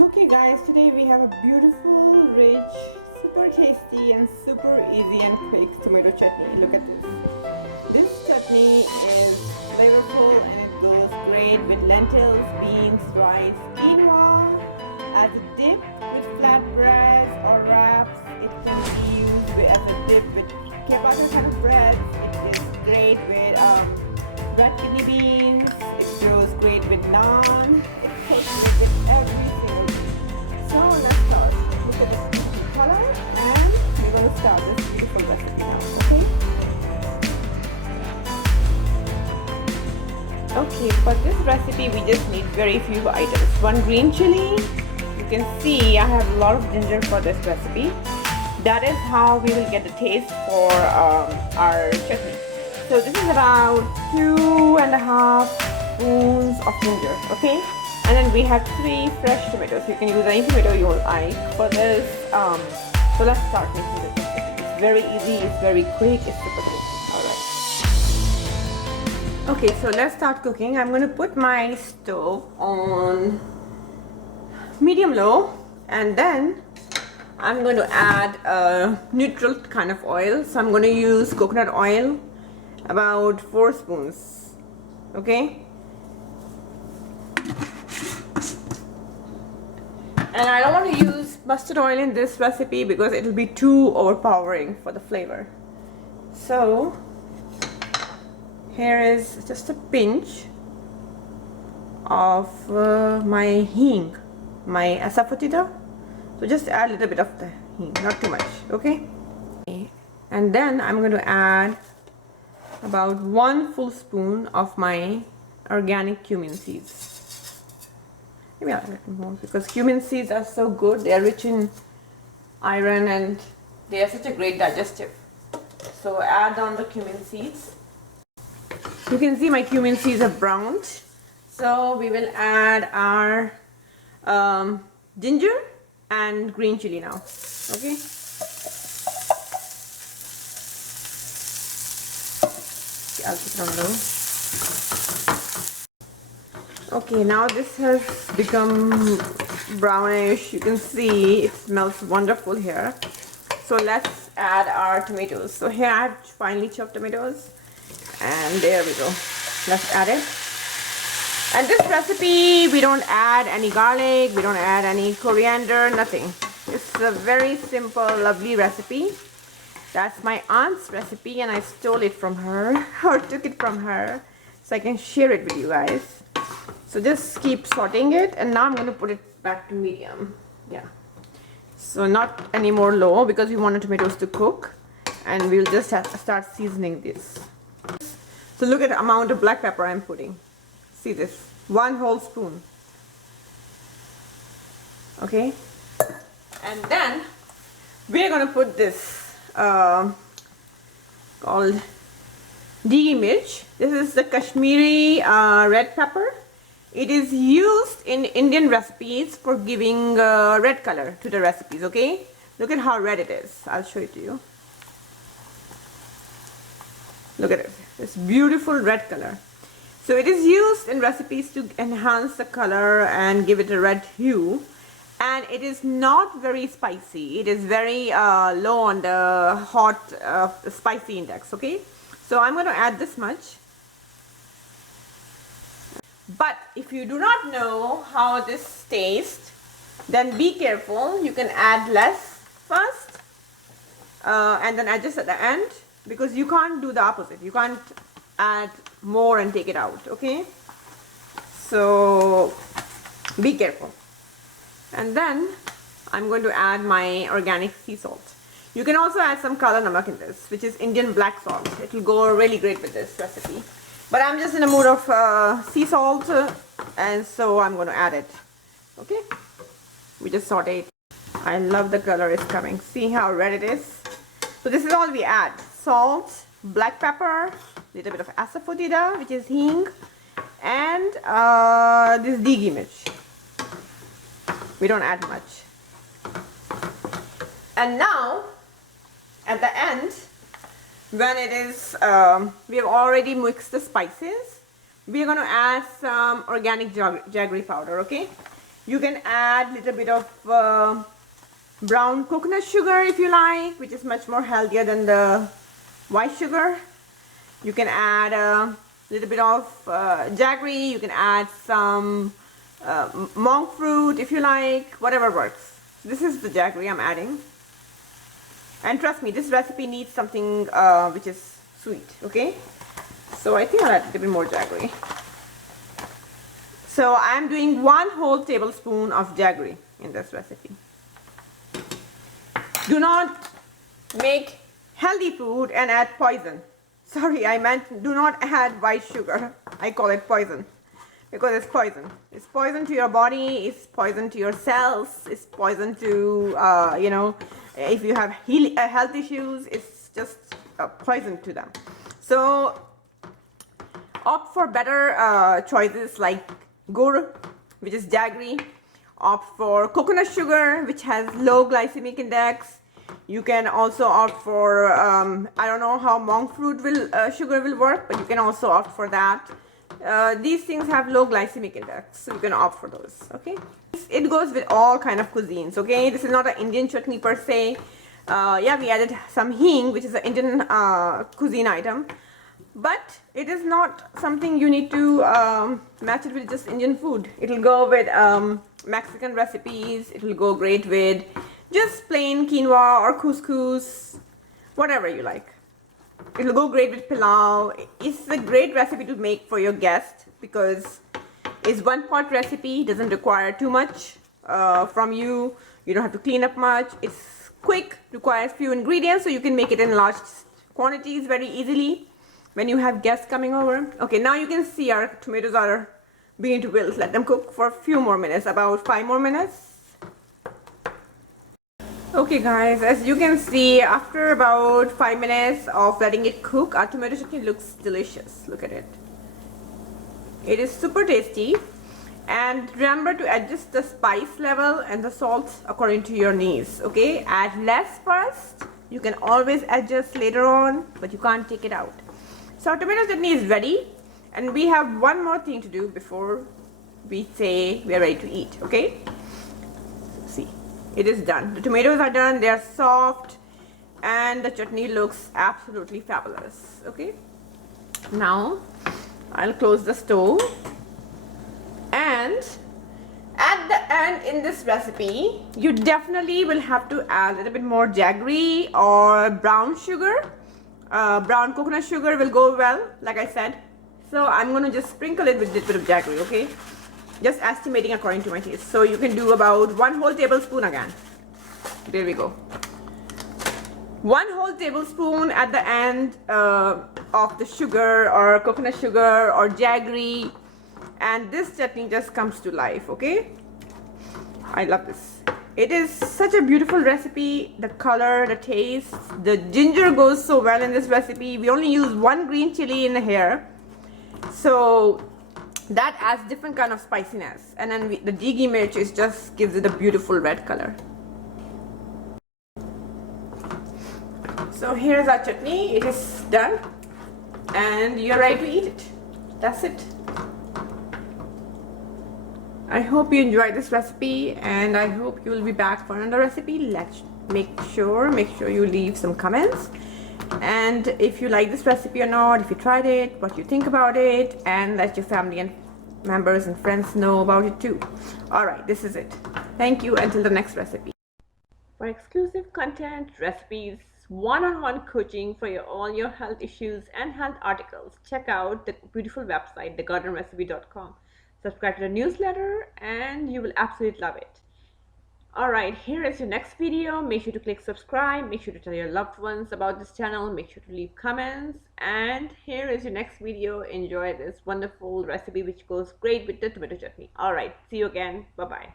Okay guys, today we have a beautiful, rich, super tasty and super easy and quick tomato chutney. Look at this. This chutney is flavorful and it goes great with lentils, beans, rice, quinoa. As a dip with flatbreads or wraps, it can be used as a dip with other kind of breads. It is great with red kidney beans. It goes great with naan. It tastes great with every single thing. So let's start. Look at this beautiful color and we're going to start this beautiful recipe now, okay? Okay, for this recipe we just need very few items. One green chili. You can see I have a lot of ginger for this recipe. That is how we will get the taste for our chutney. So this is about 2.5 spoons of ginger, okay? And then we have 3 fresh tomatoes. You can use any tomato you like for this. So let's start making this. It's very easy, it's very quick, it's super tasty. Alright. Okay, so let's start cooking. I'm going to put my stove on medium low, and then I'm going to add a neutral kind of oil. So I'm going to use coconut oil, about 4 spoons, okay? And I don't want to use mustard oil in this recipe because it will be too overpowering for the flavor. So here is just a pinch of my hing, my asafoetida. So just add a little bit of the hing, not too much, okay? And then I'm going to add about 1 full spoon of my organic cumin seeds. Maybe I'll add a little more because cumin seeds are so good. They are rich in iron and they are such a great digestive. So add on the cumin seeds. You can see my cumin seeds are browned. So we will add our ginger and green chili now, okay? I'll keep it on low. Okay, now this has become brownish. You can see it smells wonderful here. So let's add our tomatoes. So here I have finely chopped tomatoes, and there we go. Let's add it. And this recipe, we don't add any garlic, we don't add any coriander, nothing. It's a very simple, lovely recipe. That's my aunt's recipe and I stole it from her or took it from her so I can share it with you guys. So just keep sauteing it, and now I'm going to put it back to medium. Yeah. So not any more low because we want the tomatoes to cook, and we'll just have to start seasoning this. So look at the amount of black pepper I'm putting. See this, 1 whole spoon. Okay. And then we're going to put this called digi mirch. This is the Kashmiri red pepper. It is used in Indian recipes for giving red color to the recipes, okay? Look at how red it is. I'll show it to you. Look at it. It's beautiful red color. So it is used in recipes to enhance the color and give it a red hue. And it is not very spicy. It is very low on the hot spicy index, okay? So I'm going to add this much. But if you do not know how this tastes, then be careful. You can add less first and then adjust at the end, because you can't do the opposite. You can't add more and take it out, okay? So be careful. And then I'm going to add my organic sea salt. You can also add some kala namak in this, which is Indian black salt. It will go really great with this recipe. But I'm just in the mood of sea salt, and so I'm going to add it. Okay? We just saute it. I love the color it's coming. See how red it is? So this is all we add. Salt, black pepper, little bit of asafoetida, which is hing, and this digi mirch. We don't add much. And now, at the end, when it is, we have already mixed the spices, we are going to add some organic jaggery powder, okay? You can add a little bit of brown coconut sugar if you like, which is much more healthier than the white sugar. You can add a little bit of jaggery. You can add some monk fruit if you like, whatever works. This is the jaggery I'm adding. And trust me, this recipe needs something which is sweet, okay? So I think I'll add a little bit more jaggery. So I'm doing 1 whole tablespoon of jaggery in this recipe. Do not make healthy food and add poison. Sorry, I meant do not add white sugar. I call it poison because it's poison. It's poison to your body, it's poison to your cells, it's poison to, you know, if you have health issues, it's just poison to them. So opt for better choices like gur, which is jaggery. Opt for coconut sugar, which has low glycemic index. You can also opt for, I don't know how monk fruit sugar will work, but you can also opt for that. These things have low glycemic index, so you can opt for those, okay? It goes with all kind of cuisines, okay? This is not an Indian chutney per se. Yeah, we added some hing, which is an Indian cuisine item. But it is not something you need to match it with just Indian food. It will go with Mexican recipes. It will go great with just plain quinoa or couscous, whatever you like. It will go great with pilaf. It's a great recipe to make for your guest because it's 1-pot recipe. Doesn't require too much from you. You don't have to clean up much. It's quick, requires few ingredients, so you can make it in large quantities very easily when you have guests coming over. Okay, now you can see our tomatoes are beginning to wilt. Let them cook for a few more minutes, about 5 more minutes. Okay guys, as you can see, after about 5 minutes of letting it cook, our tomato chutney looks delicious. Look at it. It is super tasty. And remember to adjust the spice level and the salt according to your needs, okay? Add less first. You can always adjust later on, but you can't take it out. So our tomato chutney is ready, and we have one more thing to do before we say we are ready to eat, okay? See, it is done. The tomatoes are done, they are soft, and the chutney looks absolutely fabulous, okay? Now, I'll close the stove, and at the end in this recipe, you definitely will have to add a little bit more jaggery or brown sugar. Brown coconut sugar will go well, like I said. So I'm going to just sprinkle it with a little bit of jaggery, okay? Just estimating according to my taste. So you can do about 1 whole tablespoon again. There we go. 1 whole tablespoon at the end of the sugar or coconut sugar or jaggery. And this chutney just comes to life, okay? I love this. It is such a beautiful recipe. The color, the taste, the ginger goes so well in this recipe. We only use 1 green chili in here, so that adds different kind of spiciness. And then the digi mirch is just gives it a beautiful red color. So here's our chutney. It is done, and you're ready to eat it. That's it. I hope you enjoyed this recipe, and I hope you will be back for another recipe. Let's make sure you leave some comments, and if you like this recipe or not, if you tried it, what you think about it, and let your family and members and friends know about it too. Alright, this is it. Thank you. Until the next recipe. For exclusive content, recipes, one-on-one coaching for all your health issues and health articles, check out the beautiful website, thegardenrecipe.com. Subscribe to the newsletter and you will absolutely love it. Alright, here is your next video. Make sure to click subscribe. Make sure to tell your loved ones about this channel. Make sure to leave comments. And here is your next video. Enjoy this wonderful recipe which goes great with the tomato chutney. Alright, see you again. Bye-bye.